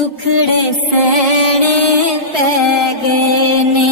ਦੁਖੜੇ ਸੈਣੇ ਪੈ ਗਏ ਨੇ।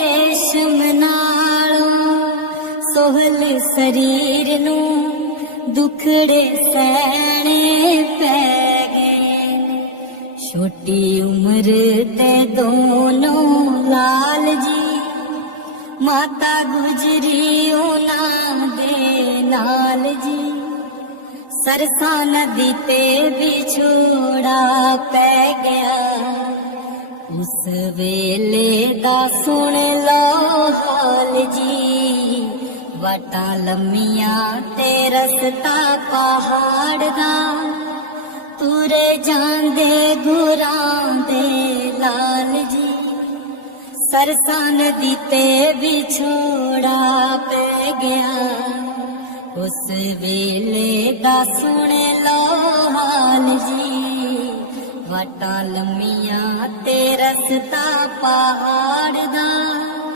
ਰੇਸ਼ਮ ਨਾਲੋਂ ਸੋਹਲ ਸਰੀਰ ਨੂੰ ਦੁਖੜੇ ਸੈਣੇ ਪੈ ਗਏ ਨੇ। ਛੋਟੀ ਉਮਰ ਤੇ ਦੋਨੋਂ ਲਾਲ ਜੀ, ਮਾਤਾ ਗੁਜਰੀ ਉਹਨਾਂ ਦੇ ਨਾਲ ਜੀ। ਸਰਸਾ ਨਦੀ ਤੇ ਵਿਛੋੜਾ ਪੈ ਗਿਆ। ਉਸ ਵੇਲੇ ਦਾ ਸੁਣ ਲਓ ਹਾਲ ਜੀ। ਵਟਾਂ ਲੰਮੀਆਂ ਤੇ ਰਸਤਾ ਪਹਾੜ ਦਾ। ਤੁਰੇ ਜਾਂਦੇ ਗੁਰਾਂ ਦੇ ਲਾਲ ਜੀ। ਸਰਸਾ ਨਦੀ ਤੇ ਵਿਛੋੜਾ ਪੈ ਗਿਆ। ਉਸ ਵੇਲੇ ਦਾ ਸੁਣ ਲਓ ਹਾਲ ਜੀ। ਵਾਟਾਂ ਲੰਮੀਆਂ ਤੇ ਰਸਤਾ ਪਹਾੜ ਦਾ।